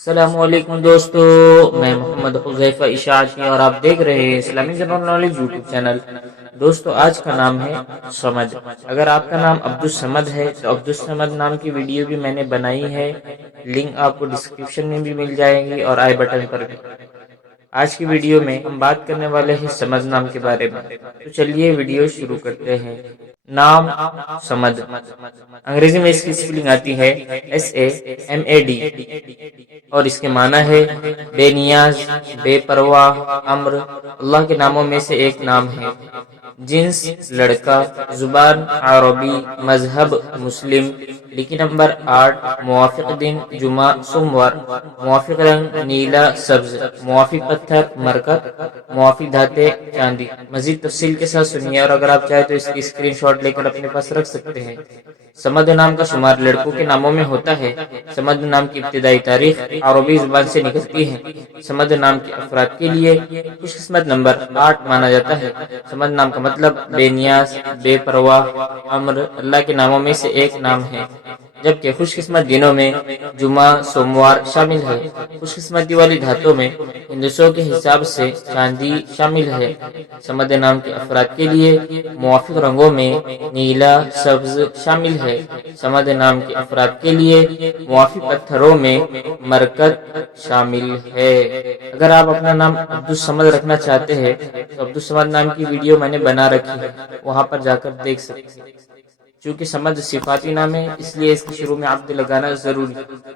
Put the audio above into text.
السلام علیکم دوستو، میں محمد حذیفہ اشاعتی اور آپ دیکھ رہے ہیں اسلامی جنرل نالج یوٹیوب چینل۔ دوستو آج کا نام ہے سمد۔ اگر آپ کا نام عبدالصمد ہے تو عبدالصمد نام کی ویڈیو بھی میں نے بنائی ہے، لنک آپ کو ڈسکرپشن میں بھی مل جائے گی اور آئی بٹن پر بھی۔ آج کی ویڈیو میں ہم بات کرنے والے ہیں سمد نام کے بارے میں، تو چلیے ویڈیو شروع کرتے ہیں۔ نام سمد، انگریزی میں اس کی سپیلنگ آتی ہے SAMAD اور اس کے معنی ہے بے نیاز، بے پرواہ، امر۔ اللہ کے ناموں میں سے ایک نام ہے۔ جنس لڑکا، زبان عربی، مذہب مسلم، لکی نمبر 8، موافق دن جمعہ سوموار، موافق رنگ نیلا سبز، موافق پتھر مرکت، موافق دھاتیں چاندی۔ مزید تفصیل کے ساتھ سنیے، اور اگر آپ چاہیں تو اس کی اسکرین شاٹ لے کر اپنے پاس رکھ سکتے ہیں۔ سمد نام کا شمار لڑکوں کے ناموں میں ہوتا ہے۔ سمد نام کی ابتدائی تاریخ عربی زبان سے نکلتی ہے۔ سمد نام کے افراد کے لیے خوش قسمت نمبر 8 مانا جاتا ہے۔ سمد نام کا مطلب بے نیاز، بے پرواہ، امر۔ اللہ کے ناموں میں سے ایک نام ہے، جبکہ خوش قسمت دنوں میں جمعہ سوموار شامل ہے۔ خوش قسمتی والی دھاتوں میں ہندسوں کے حساب سے چاندی شامل ہے۔ سمد نام کے افراد کے لیے موافق رنگوں میں نیلا سبز شامل ہے۔ سمد نام کے افراد کے لیے موافق پتھروں میں مرکت شامل ہے۔ اگر آپ اپنا نام عبدالصمد رکھنا چاہتے ہیں تو عبدالصمد نام کی ویڈیو میں نے بنا رکھی ہے، وہاں پر جا کر دیکھ سکتے ہیں۔ چونکہ سمد صفاتی نام ہے، اس لیے اس کے شروع میں عبد لگانا ضروری ہے۔